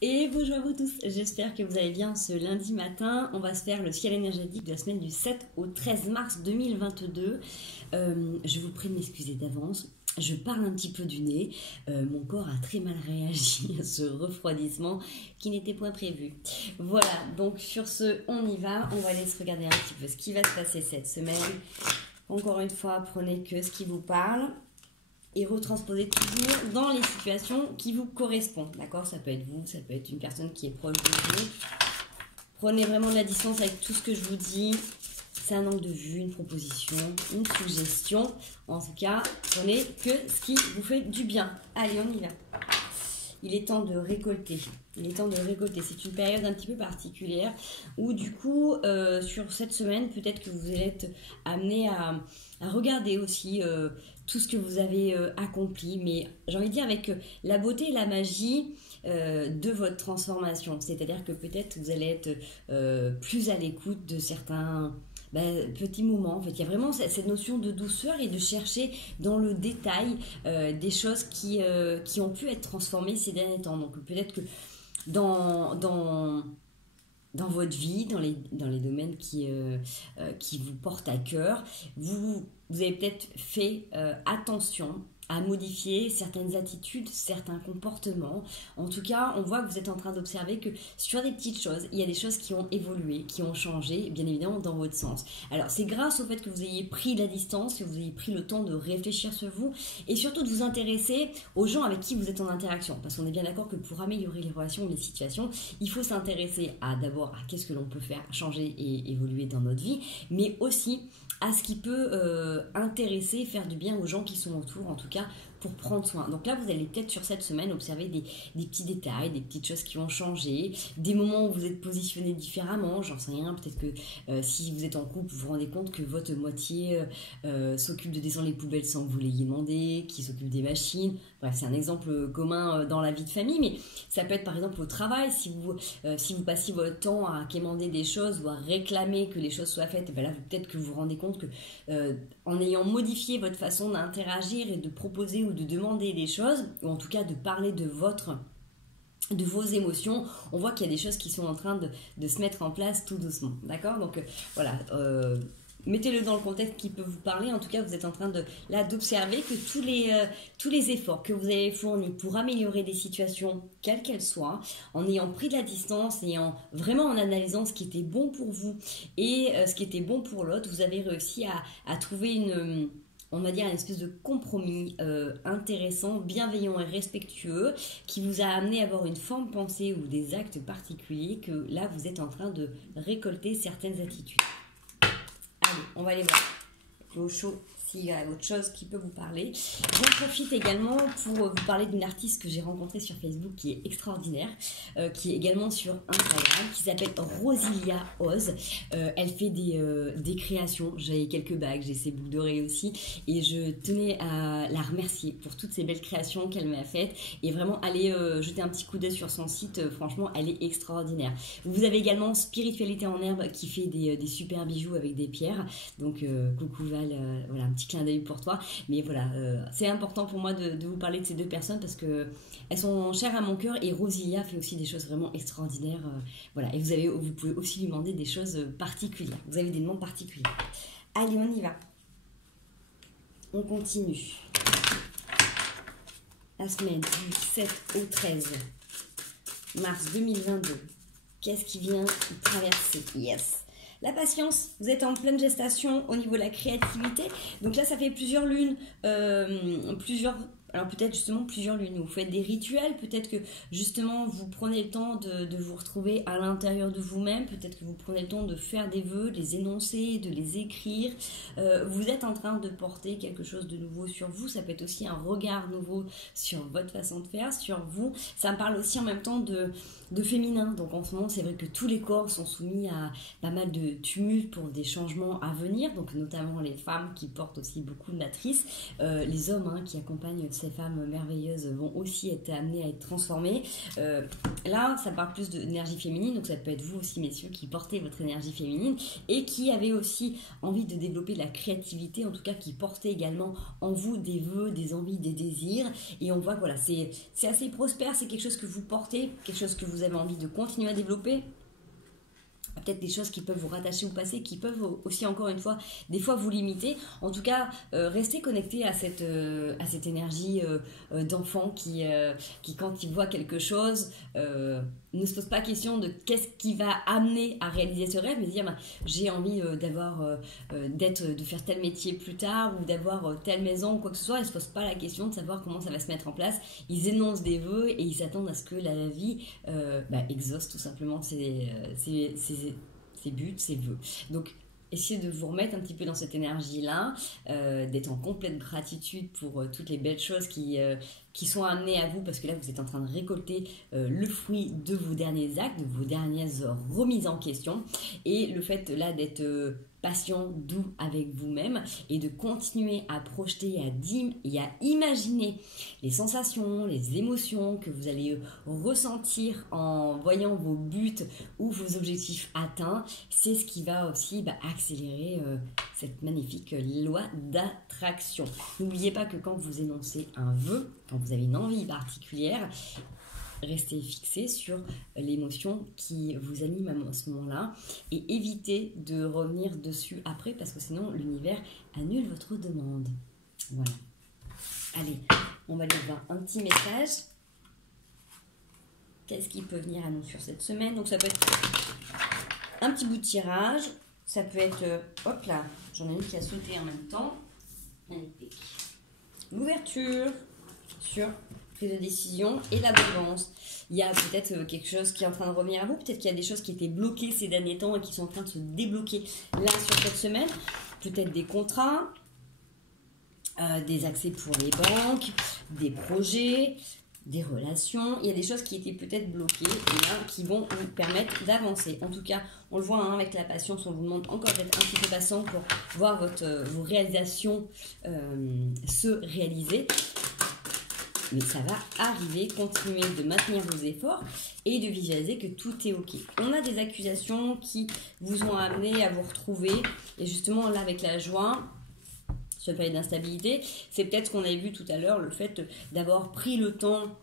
Et bonjour à vous tous, j'espère que vous allez bien ce lundi matin. On va se faire le ciel énergétique de la semaine du 7 au 13 mars 2022. Je vous prie de m'excuser d'avance. Je parle un petit peu du nez. Mon corps a très mal réagi à ce refroidissement qui n'était point prévu. Voilà, donc sur ce, on y va. On va aller se regarder un petit peu ce qui va se passer cette semaine. Encore une fois, prenez que ce qui vous parle. Et retransposer toujours dans les situations qui vous correspondent, d'accord? Ça peut être vous, ça peut être une personne qui est proche de vous. Prenez vraiment de la distance avec tout ce que je vous dis. C'est un angle de vue, une proposition, une suggestion. En tout cas, prenez que ce qui vous fait du bien. Allez, on y va. Il est temps de récolter. Il est temps de récolter. C'est une période un petit peu particulière où du coup, sur cette semaine, peut-être que vous allez être amené à regarder aussi tout ce que vous avez accompli. Mais j'ai envie de dire avec la beauté et la magie de votre transformation. C'est-à-dire que peut-être vous allez être plus à l'écoute de certains petits moments. En fait, il y a vraiment cette notion de douceur et de chercher dans le détail des choses qui ont pu être transformées ces derniers temps. Donc peut-être que dans votre vie, dans les domaines qui vous portent à cœur, vous avez peut-être fait attention à modifier certaines attitudes, certains comportements. En tout cas, on voit que vous êtes en train d'observer que sur des petites choses, il y a des choses qui ont évolué, qui ont changé, bien évidemment, dans votre sens. Alors, c'est grâce au fait que vous ayez pris la distance, que vous ayez pris le temps de réfléchir sur vous et surtout de vous intéresser aux gens avec qui vous êtes en interaction. Parce qu'on est bien d'accord que pour améliorer les relations ou les situations, il faut s'intéresser d'abord à qu'est-ce que l'on peut faire changer et évoluer dans notre vie, mais aussi à ce qui peut intéresser, faire du bien aux gens qui sont autour, en tout cas pour prendre soin. Donc là, vous allez peut-être sur cette semaine observer des petits détails, des petites choses qui vont changer, des moments où vous êtes positionné différemment, j'en sais rien, peut-être que si vous êtes en couple, vous vous rendez compte que votre moitié s'occupe de descendre les poubelles sans que vous l'ayez demandé, qui s'occupe des machines. Bref, c'est un exemple commun dans la vie de famille, mais ça peut être par exemple au travail, si vous passez votre temps à quémander des choses ou à réclamer que les choses soient faites, et bien là, peut-être que vous vous rendez compte que en ayant modifié votre façon d'interagir et de proposer ou de demander des choses, ou en tout cas de parler de vos émotions, on voit qu'il y a des choses qui sont en train de se mettre en place tout doucement, d'accord? Donc voilà, mettez-le dans le contexte qui peut vous parler. En tout cas, vous êtes en train d'observer que tous les efforts que vous avez fournis pour améliorer des situations, quelles qu'elles soient, en ayant pris de la distance et vraiment en analysant ce qui était bon pour vous et ce qui était bon pour l'autre, vous avez réussi à trouver on va dire une espèce de compromis intéressant, bienveillant et respectueux qui vous a amené à avoir une forme pensée ou des actes particuliers que là, vous êêtre en train de récolter certaines attitudes. Allez, on va aller voir au chaud s'il y a autre chose qui peut vous parler. J'en profite également pour vous parler d'une artiste que j'ai rencontrée sur Facebook qui est extraordinaire, qui est également sur Instagram, qui s'appelle Rosilia Oz. Elle fait des créations. J'ai quelques bagues, j'ai ses boucles d'oreilles aussi. Et je tenais à la remercier pour toutes ces belles créations qu'elle m'a faites. Et vraiment, allez jeter un petit coup d'œil sur son site. Franchement, elle est extraordinaire. Vous avez également Spiritualité en herbe qui fait des super bijoux avec des pierres. Donc, coucou Val, voilà, un petit clin d'œil pour toi. Mais voilà, c'est important pour moi de vous parler de ces deux personnes parce que elles sont chères à mon cœur et Rosilia fait aussi des choses vraiment extraordinaires. Voilà, et vous pouvez aussi lui demander des choses particulières. Vous avez des demandes particulières. Allez, on y va. On continue. La semaine du 7 au 13 mars 2022. Qu'est-ce qui vient traverser? Yes. La patience, vous êtes en pleine gestation au niveau de la créativité. Donc là, ça fait plusieurs lunes, alors peut-être justement plusieurs lunes. Vous faites des rituels, peut-être que justement vous prenez le temps de vous retrouver à l'intérieur de vous-même. Peut-être que vous prenez le temps de faire des vœux, de les énoncer, de les écrire. Vous êtes en train de porter quelque chose de nouveau sur vous. Ça peut être aussi un regard nouveau sur votre façon de faire, sur vous. Ça me parle aussi en même temps de féminin. Donc en ce moment, c'est vrai que tous les corps sont soumis à pas mal de tumulte pour des changements à venir. Donc notamment les femmes qui portent aussi beaucoup de matrices, les hommes qui accompagnent ces femmes merveilleuses vont aussi être amenées à être transformées. Là, ça parle plus d'énergie féminine, donc ça peut être vous aussi, messieurs, qui portez votre énergie féminine et qui avez aussi envie de développer de la créativité, en tout cas qui portez également en vous des vœux, des envies, des désirs. Et on voit que voilà, c'est assez prospère, c'est quelque chose que vous portez, quelque chose que vous avez envie de continuer à développer. Peut-être des choses qui peuvent vous rattacher au passé, qui peuvent aussi, encore une fois, des fois vous limiter. En tout cas, restez connecté à cette énergie d'enfant qui, quand il voit quelque chose, ne se pose pas question de qu'est-ce qui va amener à réaliser ce rêve, mais dire bah, j'ai envie de faire tel métier plus tard ou d'avoir telle maison ou quoi que ce soit. Ils ne se posent pas la question de savoir comment ça va se mettre en place. Ils énoncent des vœux et ils s'attendent à ce que la vie exauce tout simplement ses buts, ses vœux. Donc, essayez de vous remettre un petit peu dans cette énergie-là, d'être en complète gratitude pour toutes les belles choses qui sont amenées à vous, parce que là, vous êtes en train de récolter le fruit de vos derniers actes, de vos dernières remises en question, et le fait là d'être patient, doux avec vous-même, et de continuer à projeter et à imaginer les sensations, les émotions que vous allez ressentir en voyant vos buts ou vos objectifs atteints, c'est ce qui va aussi accélérer cette magnifique loi d'attraction. N'oubliez pas que quand vous énoncez un vœu, quand vous avez une envie particulière, restez fixé sur l'émotion qui vous anime à ce moment-là et évitez de revenir dessus après parce que sinon l'univers annule votre demande. Voilà. Allez, on va aller voir un petit message. Qu'est-ce qui peut venir à nous sur cette semaine? Donc ça peut être un petit bout de tirage, ça peut être, hop là, j'en ai une qui a sauté en même temps. Magnifique. L'ouverture sur prise de décision et l'abondance. Il y a peut-être quelque chose qui est en train de revenir à vous, peut-être qu'il y a des choses qui étaient bloquées ces derniers temps et qui sont en train de se débloquer là sur cette semaine, peut-être des contrats, des accès pour les banques, des projets, des relations. Il y a des choses qui étaient peut-être bloquées et là, qui vont vous permettre d'avancer. En tout cas, on le voit avec la patience, on vous demande encore d'être un petit peu patient pour voir vos réalisations se réaliser. Mais ça va arriver, continuez de maintenir vos efforts et de visualiser que tout est ok. On a des accusations qui vous ont amené à vous retrouver et justement là avec la joie, sur le palier d'instabilité, c'est peut-être ce qu'on avait vu tout à l'heure, le fait d'avoir pris le temps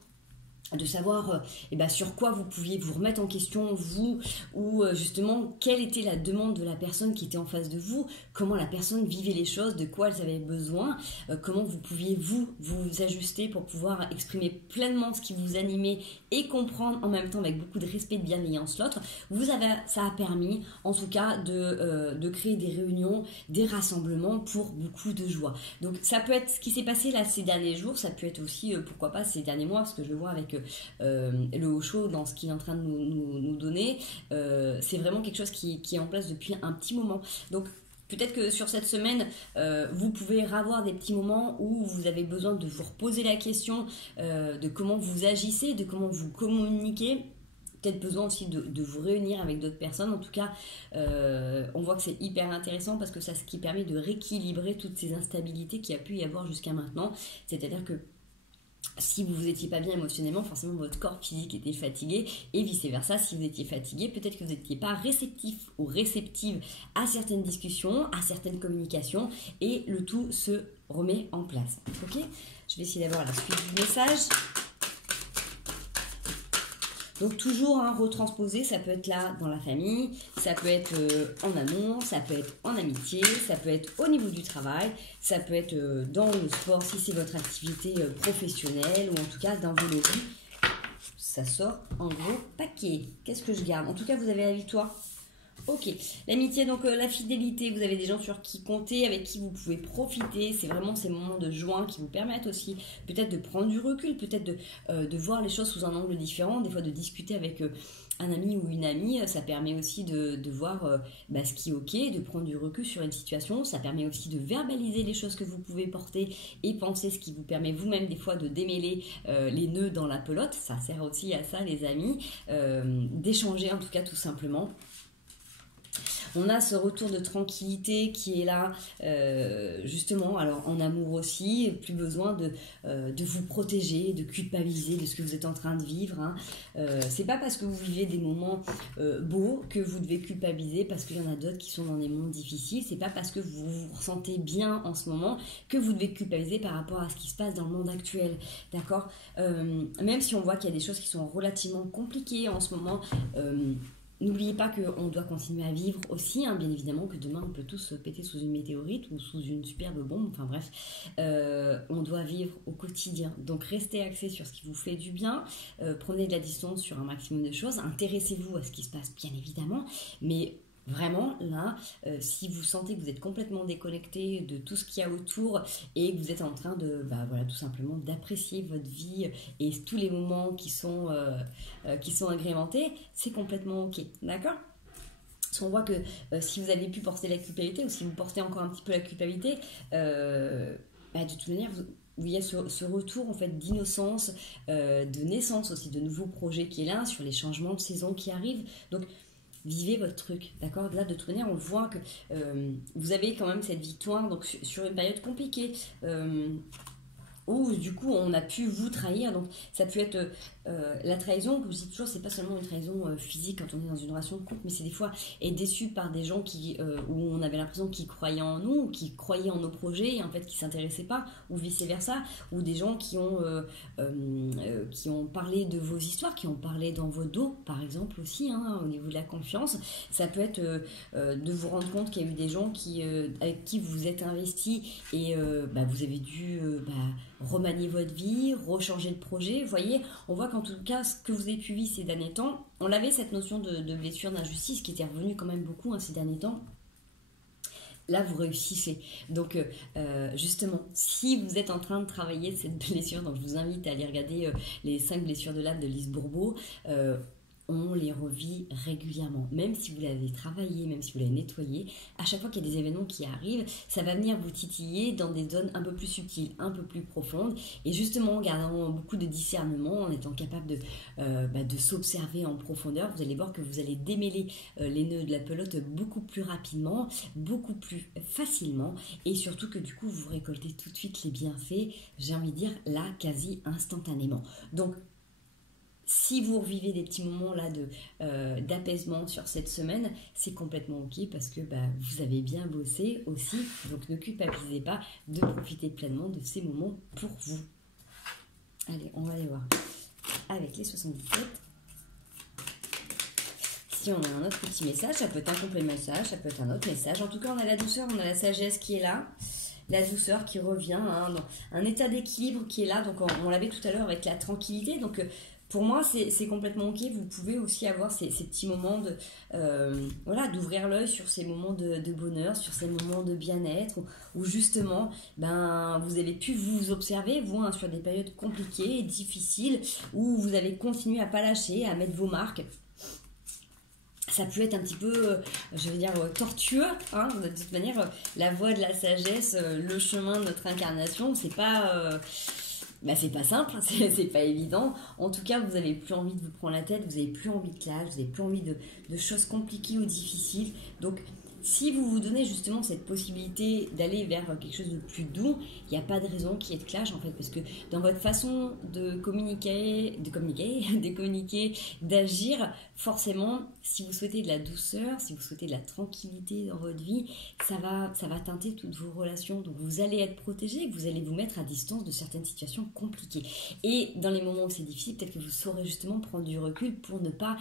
de savoir sur quoi vous pouviez vous remettre en question, vous, ou justement, quelle était la demande de la personne qui était en face de vous, comment la personne vivait les choses, de quoi elle avait besoin, comment vous pouviez vous ajuster pour pouvoir exprimer pleinement ce qui vous animait et comprendre en même temps avec beaucoup de respect et de bienveillance l'autre. Ça a permis, en tout cas, de créer des réunions, des rassemblements pour beaucoup de joie. Donc, ça peut être ce qui s'est passé là ces derniers jours, ça peut être aussi, pourquoi pas, ces derniers mois, parce que je le vois avec le haut chaud dans ce qu'il est en train de nous donner, c'est vraiment quelque chose qui est en place depuis un petit moment. Donc peut-être que sur cette semaine, vous pouvez avoir des petits moments où vous avez besoin de vous reposer la question de comment vous agissez, de comment vous communiquez. Peut-être besoin aussi de vous réunir avec d'autres personnes. En tout cas, on voit que c'est hyper intéressant parce que c'est ce qui permet de rééquilibrer toutes ces instabilités qu'il y a pu y avoir jusqu'à maintenant. C'est-à-dire que si vous n'étiez pas bien émotionnellement, forcément votre corps physique était fatigué et vice-versa, si vous étiez fatigué, peut-être que vous n'étiez pas réceptif ou réceptive à certaines discussions, à certaines communications et le tout se remet en place. Ok ? Je vais essayer d'avoir la suite du message. Donc toujours retransposer, ça peut être là dans la famille, ça peut être en amour, ça peut être en amitié, ça peut être au niveau du travail, ça peut être dans le sport si c'est votre activité professionnelle ou en tout cas dans vos lobbies. Ça sort en gros paquet. Qu'est-ce que je garde? En tout cas, vous avez la victoire. Ok, l'amitié, donc la fidélité, vous avez des gens sur qui compter, avec qui vous pouvez profiter, c'est vraiment ces moments de joie qui vous permettent aussi peut-être de prendre du recul, peut-être de voir les choses sous un angle différent, des fois de discuter avec un ami ou une amie, ça permet aussi de voir ce qui est ok, de prendre du recul sur une situation, ça permet aussi de verbaliser les choses que vous pouvez porter et penser, ce qui vous permet vous-même des fois de démêler les nœuds dans la pelote, ça sert aussi à ça les amis, d'échanger en tout cas tout simplement. On a ce retour de tranquillité qui est là, justement, alors en amour aussi, plus besoin de vous protéger, de culpabiliser de ce que vous êtes en train de vivre. Hein. C'est pas parce que vous vivez des moments beaux que vous devez culpabiliser, parce qu'il y en a d'autres qui sont dans des moments difficiles. C'est pas parce que vous vous ressentez bien en ce moment que vous devez culpabiliser par rapport à ce qui se passe dans le monde actuel. D'accord, même si on voit qu'il y a des choses qui sont relativement compliquées en ce moment, n'oubliez pas qu'on doit continuer à vivre aussi, hein, bien évidemment que demain on peut tous se péter sous une météorite ou sous une superbe bombe, enfin bref, on doit vivre au quotidien. Donc restez axés sur ce qui vous fait du bien, prenez de la distance sur un maximum de choses, intéressez-vous à ce qui se passe bien évidemment, mais vraiment, là, si vous sentez que vous êtes complètement déconnecté de tout ce qu'il y a autour et que vous êtes en train de, voilà, tout simplement d'apprécier votre vie et tous les moments qui sont agrémentés, c'est complètement ok, d'accord ? Parce qu'on voit que si vous avez pu porter la culpabilité ou si vous portez encore un petit peu la culpabilité, de toute manière, il y a ce retour en fait d'innocence, de naissance aussi, de nouveaux projets qui est là, sur les changements de saison qui arrivent. Donc, vivez votre truc, d'accord ? Là, de toute manière, on voit que vous avez quand même cette victoire donc, sur une période compliquée où, du coup, on a pu vous trahir. Donc, ça peut être la trahison, comme je dis toujours, c'est pas seulement une trahison physique quand on est dans une relation de couple, mais c'est des fois être déçu par des gens où on avait l'impression qu'ils croyaient en nous, qui croyaient en nos projets, et en fait, qui s'intéressaient pas, ou vice-versa, ou des gens qui ont parlé de vos histoires, qui ont parlé dans vos dos, par exemple, aussi, hein, au niveau de la confiance. Ça peut être de vous rendre compte qu'il y a eu des gens avec qui vous êtes investi et vous avez dû remanier votre vie, rechanger de projet. Vous voyez, on voit qu'en tout cas, ce que vous avez pu vivre ces derniers temps, on avait cette notion de blessure, d'injustice qui était revenue quand même beaucoup ces derniers temps. Là, vous réussissez. Donc, justement, si vous êtes en train de travailler cette blessure, donc je vous invite à aller regarder les 5 blessures de l'âme de Lise Bourbeau. On les revit régulièrement, même si vous l'avez travaillé, même si vous l'avez nettoyé. À chaque fois qu'il y a des événements qui arrivent, ça va venir vous titiller dans des zones un peu plus subtiles, un peu plus profondes, et justement en gardant beaucoup de discernement, en étant capable de s'observer en profondeur, vous allez voir que vous allez démêler les nœuds de la pelote beaucoup plus rapidement, beaucoup plus facilement, et surtout que du coup vous récoltez tout de suite les bienfaits, j'ai envie de dire là, quasi instantanément. Donc si vous revivez des petits moments là d'apaisement sur cette semaine, c'est complètement ok parce que vous avez bien bossé aussi. Donc ne culpabilisez pas de profiter pleinement de ces moments pour vous. Allez, on va aller voir avec les 77. Si on a un autre petit message, ça peut être un complet message, ça peut être un autre message. En tout cas, on a la douceur, on a la sagesse qui est là. La douceur qui revient, hein, un état d'équilibre qui est là. Donc on l'avait tout à l'heure avec la tranquillité. Donc pour moi, c'est complètement ok. Vous pouvez aussi avoir ces petits moments d'ouvrir l'œil sur ces moments de bonheur, sur ces moments de bien-être, où justement, vous avez pu vous observer, vous, hein, sur des périodes compliquées, difficiles, où vous avez continué à pas lâcher, à mettre vos marques. Ça peut être un petit peu, tortueux, hein, de toute manière, la voie de la sagesse, le chemin de notre incarnation, c'est pas simple, c'est pas évident. En tout cas, vous avez plus envie de vous prendre la tête, vous avez plus envie de clash, vous avez plus envie de choses compliquées ou difficiles. Donc, si vous vous donnez justement cette possibilité d'aller vers quelque chose de plus doux, il n'y a pas de raison qu'il y ait de clash en fait, parce que dans votre façon de communiquer, d'agir, forcément, si vous souhaitez de la douceur, si vous souhaitez de la tranquillité dans votre vie, ça va teinter toutes vos relations. Donc vous allez être protégé, vous allez vous mettre à distance de certaines situations compliquées. Et dans les moments où c'est difficile, peut-être que vous saurez justement prendre du recul pour ne pas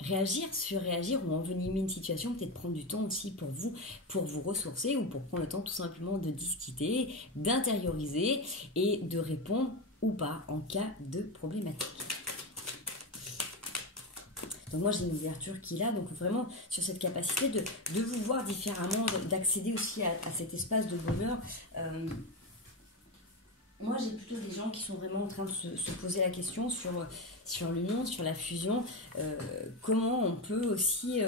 réagir, surréagir ou envenimer une situation, peut-être prendre du temps aussi pour vous ressourcer ou pour prendre le temps tout simplement de discuter, d'intérioriser et de répondre ou pas en cas de problématique. Donc moi j'ai une ouverture qui est là, donc vraiment sur cette capacité de vous voir différemment, d'accéder aussi à cet espace de bonheur. Moi, j'ai plutôt des gens qui sont vraiment en train de se poser la question sur l'union, sur la fusion. Comment on peut aussi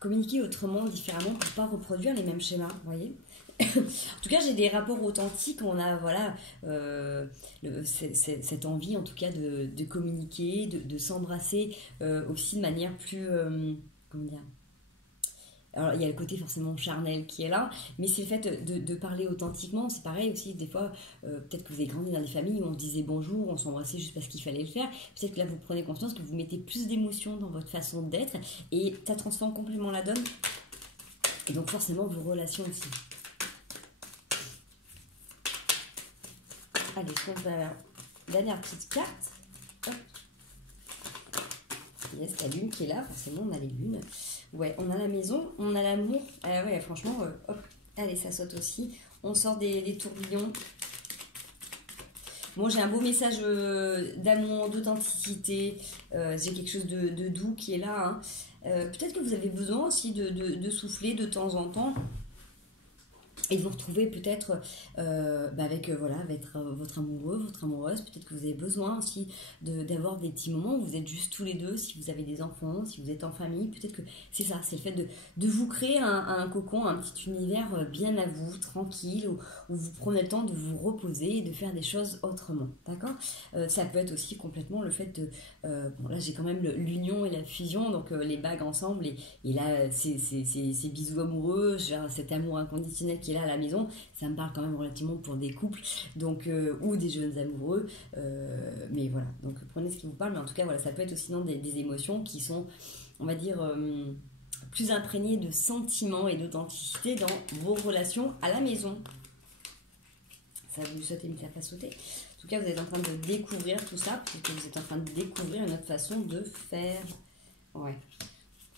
communiquer autrement, différemment, pour ne pas reproduire les mêmes schémas, vous voyez. En tout cas, j'ai des rapports authentiques. On a cette envie, en tout cas, de communiquer, de s'embrasser aussi de manière plus comment dire, alors il y a le côté forcément charnel qui est là, mais c'est le fait de parler authentiquement. C'est pareil aussi, des fois, peut-être que vous avez grandi dans des familles où on se disait bonjour, on s'embrassait juste parce qu'il fallait le faire. Peut-être que là vous prenez conscience que vous mettez plus d'émotions dans votre façon d'être et ça transforme complètement la donne. Et donc forcément vos relations aussi. Allez, je pense à la dernière petite carte. Hop. Yes, la lune qui est là, forcément on a les lunes. Ouais, on a la maison, on a l'amour. Ouais, franchement, hop, allez, ça saute aussi. On sort des tourbillons. Bon, j'ai un beau message d'amour, d'authenticité. J'ai quelque chose de doux qui est là. Hein. Peut-être que vous avez besoin aussi de souffler de temps en temps. Et vous retrouvez peut-être avec votre amoureux, votre amoureuse. Peut-être que vous avez besoin aussi d'avoir des petits moments où vous êtes juste tous les deux, si vous avez des enfants, si vous êtes en famille. Peut-être que c'est ça, c'est le fait de vous créer un cocon, un petit univers bien à vous, tranquille, où vous prenez le temps de vous reposer et de faire des choses autrement. D'accord. Ça peut être aussi complètement le fait de... bon, là, j'ai quand même l'union et la fusion, donc les bagues ensemble. Et là, ces bisous amoureux, cet amour inconditionnel qui est là à la maison, ça me parle quand même relativement pour des couples, donc ou des jeunes amoureux, mais voilà, donc prenez ce qui vous parle, mais en tout cas voilà, ça peut être aussi des émotions qui sont, on va dire, plus imprégnées de sentiments et d'authenticité dans vos relations à la maison. Ça vous souhaitez me faire pas sauter. En tout cas, vous êtes en train de découvrir tout ça, puisque vous êtes en train de découvrir une autre façon de faire. Ouais.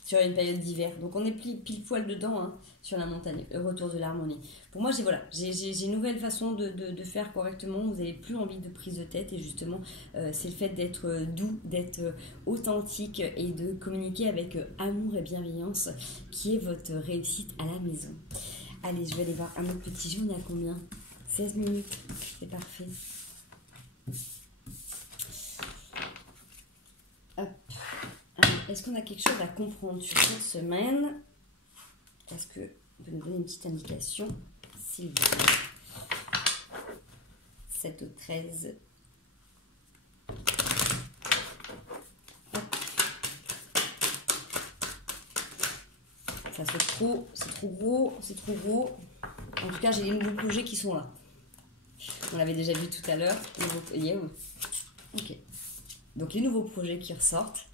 Sur une période d'hiver. Donc on est pile poil dedans, hein, sur la montagne, le retour de l'harmonie. Pour moi, j'ai une nouvelle façon de faire correctement. Vous n'avez plus envie de prise de tête et justement, c'est le fait d'être doux, d'être authentique et de communiquer avec amour et bienveillance qui est votre réussite à la maison. Allez, je vais aller voir un autre petit jeu. On est à combien? 16 minutes. C'est parfait. Hop. Est-ce qu'on a quelque chose à comprendre sur cette semaine? Est-ce que vous pouvez nous donner une petite indication, s'il vous plaît? 7 au 13. Ça c'est trop gros, c'est trop gros. En tout cas, j'ai les nouveaux projets qui sont là. On l'avait déjà vu tout à l'heure. Ok. Donc les nouveaux projets qui ressortent.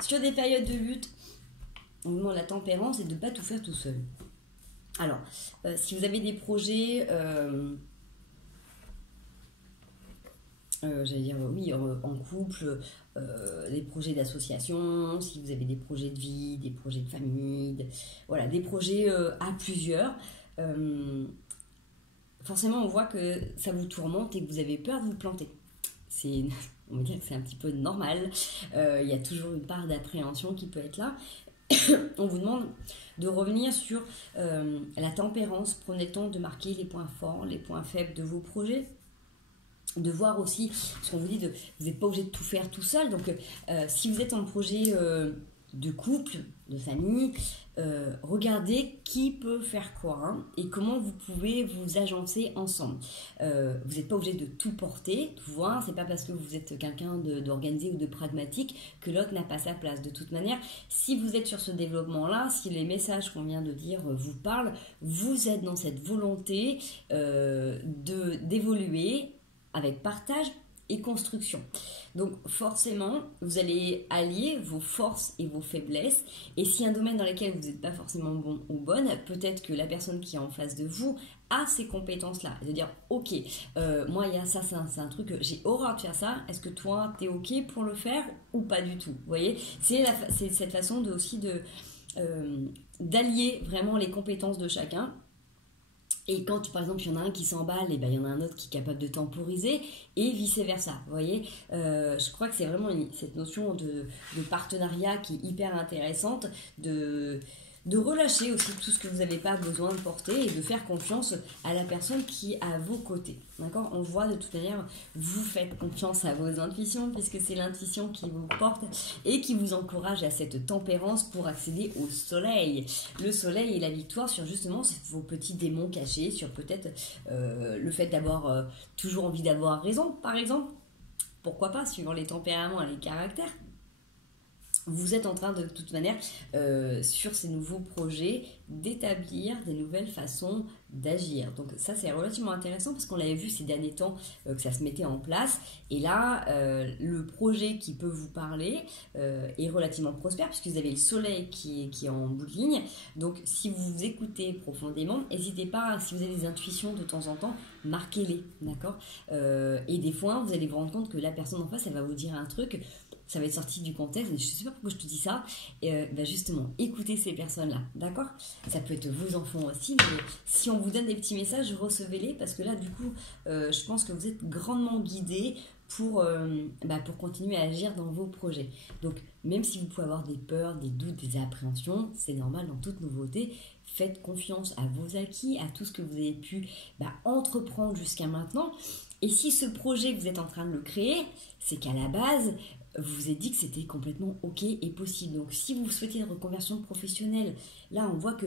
Sur des périodes de lutte, on vous demande la tempérance et de ne pas tout faire tout seul. Alors, si vous avez des projets, en couple, des projets d'association, si vous avez des projets de vie, des projets de famille, voilà, des projets à plusieurs, forcément on voit que ça vous tourmente et que vous avez peur de vous planter. On va dire que c'est un petit peu normal. Il y a toujours une part d'appréhension qui peut être là. On vous demande de revenir sur la tempérance. Prenez le temps de marquer les points forts, les points faibles de vos projets. De voir aussi, ce qu'on vous dit, vous n'êtes pas obligé de tout faire tout seul. Donc, si vous êtes en projet de couple, de famille, regardez qui peut faire quoi, hein, et comment vous pouvez vous agencer ensemble. Vous n'êtes pas obligé de tout porter, tout voir. C'est pas parce que vous êtes quelqu'un d'organisé ou de pragmatique que l'autre n'a pas sa place. De toute manière, si vous êtes sur ce développement-là, si les messages qu'on vient de dire vous parlent, vous êtes dans cette volonté d'évoluer avec partage et construction. Donc forcément, vous allez allier vos forces et vos faiblesses. Et s'il y a un domaine dans lequel vous n'êtes pas forcément bon ou bonne, peut-être que la personne qui est en face de vous a ces compétences-là. C'est-à-dire, ok, moi il y a ça, c'est un truc, j'ai horreur de faire ça. Est-ce que toi, t'es ok pour le faire ou pas du tout? Vous voyez, c'est cette façon d'allier vraiment les compétences de chacun. Et quand, par exemple, il y en a un qui s'emballe, et ben, il y en a un autre qui est capable de temporiser, et vice-versa. Vous voyez, je crois que c'est vraiment cette notion de partenariat qui est hyper intéressante, de relâcher aussi tout ce que vous n'avez pas besoin de porter et de faire confiance à la personne qui est à vos côtés. D'accord? On voit de toute manière, vous faites confiance à vos intuitions, puisque c'est l'intuition qui vous porte et qui vous encourage à cette tempérance pour accéder au soleil. Le soleil et la victoire sur justement vos petits démons cachés, sur peut-être le fait d'avoir toujours envie d'avoir raison, par exemple. Pourquoi pas, suivant les tempéraments et les caractères. vous êtes en train de toute manière, sur ces nouveaux projets, d'établir des nouvelles façons d'agir. Donc ça c'est relativement intéressant parce qu'on l'avait vu ces derniers temps que ça se mettait en place. Et là, le projet qui peut vous parler est relativement prospère puisque vous avez le soleil qui est en bout de ligne. Donc si vous vous écoutez profondément, n'hésitez pas, si vous avez des intuitions de temps en temps, marquez-les, d'accord. Et des fois, vous allez vous rendre compte que la personne en face, elle va vous dire un truc, ça va être sorti du contexte, je ne sais pas pourquoi je te dis ça, et justement, écoutez ces personnes-là, d'accord? Ça peut être vos enfants aussi, mais si on vous donne des petits messages, recevez-les, parce que là, du coup, je pense que vous êtes grandement guidés pour continuer à agir dans vos projets. Donc, même si vous pouvez avoir des peurs, des doutes, des appréhensions, c'est normal dans toute nouveauté, faites confiance à vos acquis, à tout ce que vous avez pu entreprendre jusqu'à maintenant. Et si ce projet, vous êtes en train de le créer, c'est qu'à la base, vous vous êtes dit que c'était complètement ok et possible. Donc si vous souhaitez une reconversion professionnelle, là on voit que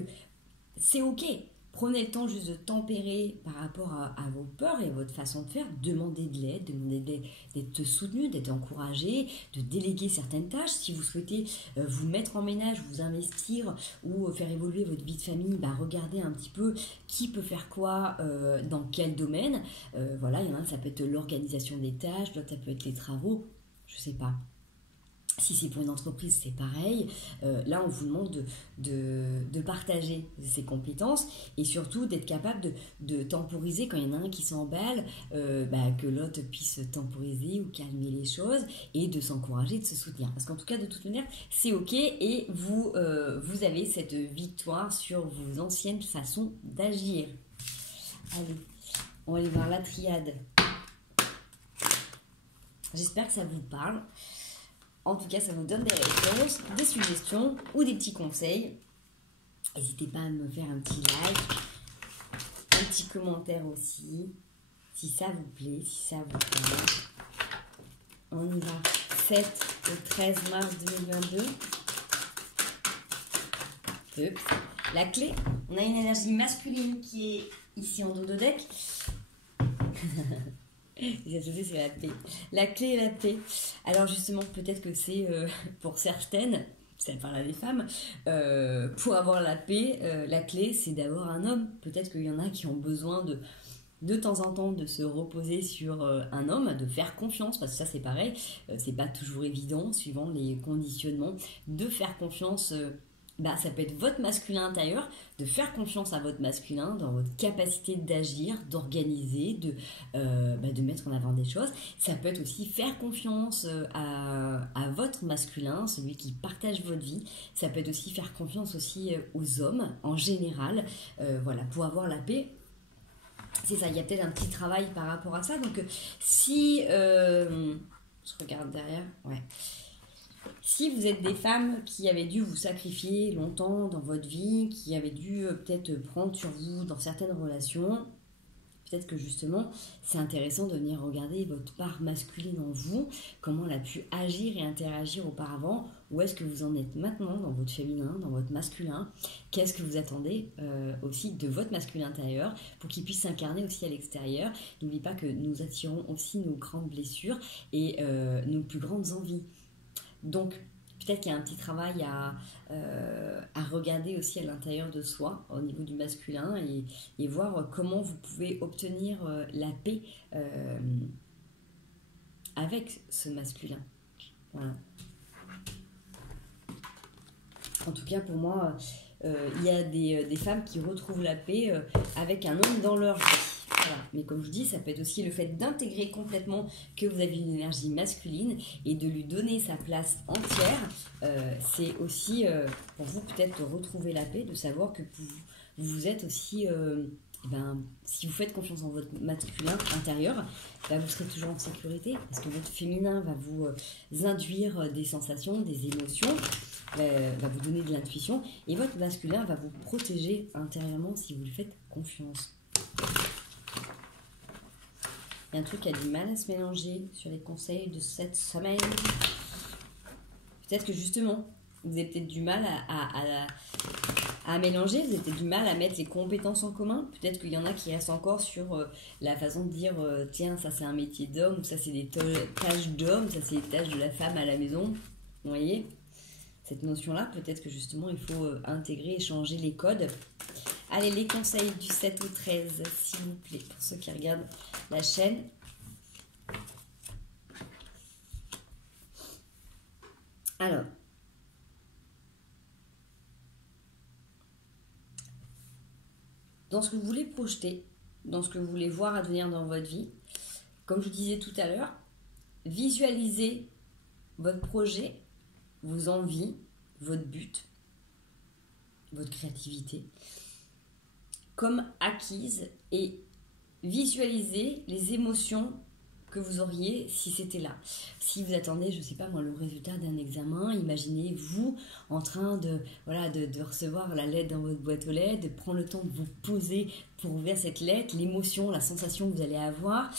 c'est ok. Prenez le temps juste de tempérer par rapport à vos peurs et votre façon de faire. Demandez de l'aide, demandez d'être soutenu, d'être encouragé, de déléguer certaines tâches. Si vous souhaitez vous mettre en ménage, vous investir ou faire évoluer votre vie de famille, regardez un petit peu qui peut faire quoi dans quel domaine. Voilà, il y en a un, ça peut être l'organisation des tâches, d'autres ça peut être les travaux. Je sais pas. Si c'est pour une entreprise, c'est pareil. Là, on vous demande de partager ses compétences et surtout d'être capable de temporiser quand il y en a un qui s'emballe, que l'autre puisse temporiser ou calmer les choses et de s'encourager, de se soutenir. Parce qu'en tout cas, de toute manière, c'est ok et vous avez cette victoire sur vos anciennes façons d'agir. Allez, on va aller voir la triade. J'espère que ça vous parle. En tout cas, ça vous donne des réponses, des suggestions ou des petits conseils. N'hésitez pas à me faire un petit like, un petit commentaire aussi, si ça vous plaît, si ça vous plaît. On y va. 7 au 13 mars 2022. Oups. La clé, on a une énergie masculine qui est ici en dos de deck. C'est la paix. La clé est la paix. Alors justement, peut-être que c'est pour certaines, ça parle à des femmes, pour avoir la paix, la clé c'est d'avoir un homme. Peut-être qu'il y en a qui ont besoin de temps en temps de se reposer sur un homme, de faire confiance, parce que ça c'est pareil, c'est pas toujours évident suivant les conditionnements, de faire confiance. Ça peut être votre masculin intérieur, de faire confiance à votre masculin dans votre capacité d'agir, d'organiser, de mettre en avant des choses. Ça peut être aussi faire confiance à votre masculin, celui qui partage votre vie. Ça peut être aussi faire confiance aussi aux hommes en général, pour avoir la paix. C'est ça, il y a peut-être un petit travail par rapport à ça. Donc si... je regarde derrière, ouais. Si vous êtes des femmes qui avaient dû vous sacrifier longtemps dans votre vie, qui avaient dû peut-être prendre sur vous dans certaines relations, peut-être que justement, c'est intéressant de venir regarder votre part masculine en vous, comment elle a pu agir et interagir auparavant, où est-ce que vous en êtes maintenant dans votre féminin, dans votre masculin, qu'est-ce que vous attendez aussi de votre masculin intérieur pour qu'il puisse s'incarner aussi à l'extérieur. N'oubliez pas que nous attirons aussi nos grandes blessures et nos plus grandes envies. Donc, peut-être qu'il y a un petit travail à regarder aussi à l'intérieur de soi, au niveau du masculin, et voir comment vous pouvez obtenir la paix avec ce masculin. Voilà. En tout cas, pour moi, il y a des femmes qui retrouvent la paix avec un homme dans leur vie. Voilà. Mais comme je dis, ça peut être aussi le fait d'intégrer complètement que vous avez une énergie masculine et de lui donner sa place entière. C'est aussi pour vous peut-être retrouver la paix, de savoir que vous êtes aussi... si vous faites confiance en votre masculin intérieur, vous serez toujours en sécurité parce que votre féminin va vous induire des sensations, des émotions, va vous donner de l'intuition et votre masculin va vous protéger intérieurement si vous lui faites confiance. Il y a un truc qui a du mal à se mélanger sur les conseils de cette semaine. Peut-être que justement, vous avez peut-être du mal à mélanger, vous avez peut-être du mal à mettre les compétences en commun. Peut-être qu'il y en a qui restent encore sur la façon de dire tiens, ça c'est un métier d'homme, ou ça c'est des tâches d'homme, ça c'est des tâches de la femme à la maison. Vous voyez ? cette notion-là. Peut-être que justement, il faut intégrer et changer les codes. Allez, les conseils du 7 au 13, s'il vous plaît, pour ceux qui regardent la chaîne. Alors, dans ce que vous voulez projeter, dans ce que vous voulez voir advenir dans votre vie, comme je vous disais tout à l'heure, visualisez votre projet, vos envies, votre but, votre créativité, comme acquise et visualisez les émotions que vous auriez si c'était là. Si vous attendez, je ne sais pas moi, le résultat d'un examen, imaginez-vous en train de recevoir la lettre dans votre boîte aux lettres, de prendre le temps de vous poser pour ouvrir cette lettre, l'émotion, la sensation que vous allez avoir,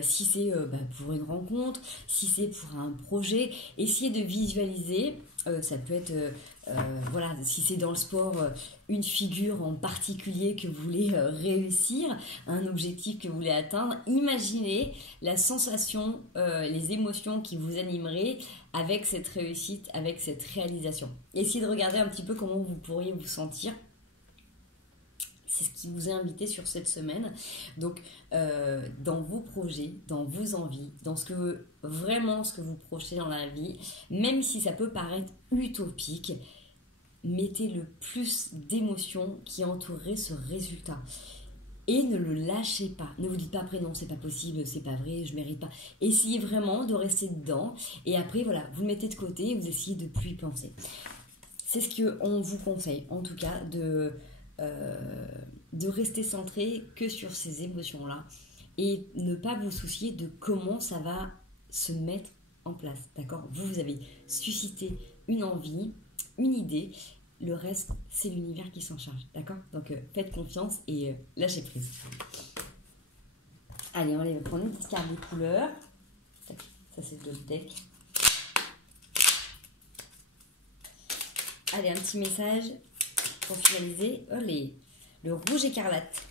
si c'est pour une rencontre, si c'est pour un projet, essayez de visualiser, ça peut être, si c'est dans le sport, une figure en particulier que vous voulez réussir, un objectif que vous voulez atteindre, imaginez la sensation, les émotions qui vous animeraient avec cette réussite, avec cette réalisation. Essayez de regarder un petit peu comment vous pourriez vous sentir. C'est ce qui vous est invité sur cette semaine. Donc, dans vos projets, dans vos envies, dans ce que vous projetez dans la vie, même si ça peut paraître utopique, mettez le plus d'émotions qui entoureraient ce résultat. Et ne le lâchez pas. Ne vous dites pas après non, c'est pas possible, c'est pas vrai, je mérite pas. Essayez vraiment de rester dedans. Et après, voilà, vous le mettez de côté et vous essayez de plus y penser. C'est ce qu'on vous conseille, en tout cas, de rester centré que sur ces émotions-là et ne pas vous soucier de comment ça va se mettre en place, d'accord ? Vous avez suscité une envie, une idée, le reste, c'est l'univers qui s'en charge, d'accord ? Donc, faites confiance et lâchez prise. Allez, on va prendre une petite carte des couleurs. Ça c'est le deck. Allez, un petit message pour finaliser. Allez, le rouge écarlate.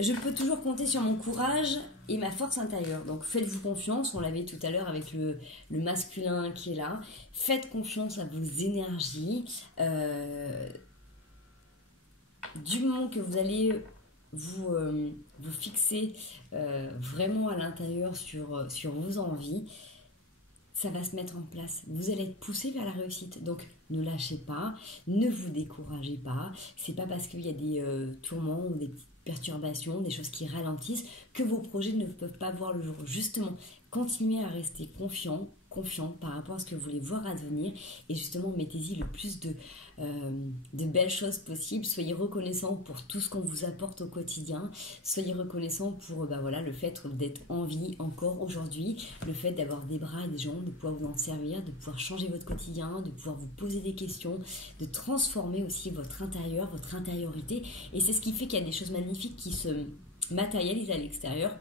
Je peux toujours compter sur mon courage et ma force intérieure. Donc faites-vous confiance, on l'avait tout à l'heure avec le masculin qui est là. Faites confiance à vos énergies. Du moment que vous allez vous fixer vraiment à l'intérieur sur vos envies, ça va se mettre en place. Vous allez être poussé vers la réussite. Donc, ne lâchez pas, ne vous découragez pas. C'est pas parce qu'il y a des tourments ou des petites perturbations, des choses qui ralentissent, que vos projets ne peuvent pas voir le jour. Justement, continuez à rester confiant par rapport à ce que vous voulez voir advenir et justement mettez-y le plus de belles choses possibles. Soyez reconnaissant pour tout ce qu'on vous apporte au quotidien. Soyez reconnaissant pour le fait d'être en vie encore aujourd'hui, le fait d'avoir des bras et des jambes, de pouvoir vous en servir, de pouvoir changer votre quotidien, de pouvoir vous poser des questions, de transformer aussi votre intérieur, votre intériorité. Et c'est ce qui fait qu'il y a des choses magnifiques qui se matérialisent à l'extérieur.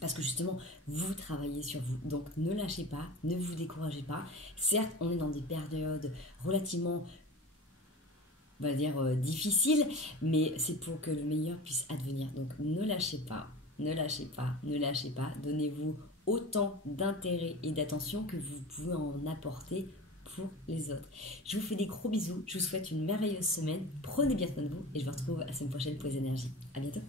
Parce que justement, vous travaillez sur vous. Donc, ne lâchez pas, ne vous découragez pas. Certes, on est dans des périodes relativement, on va dire, difficiles, mais c'est pour que le meilleur puisse advenir. Donc, ne lâchez pas, ne lâchez pas, ne lâchez pas. Donnez-vous autant d'intérêt et d'attention que vous pouvez en apporter pour les autres. Je vous fais des gros bisous. Je vous souhaite une merveilleuse semaine. Prenez bien soin de vous et je vous retrouve la semaine prochaine pour les énergies. À bientôt.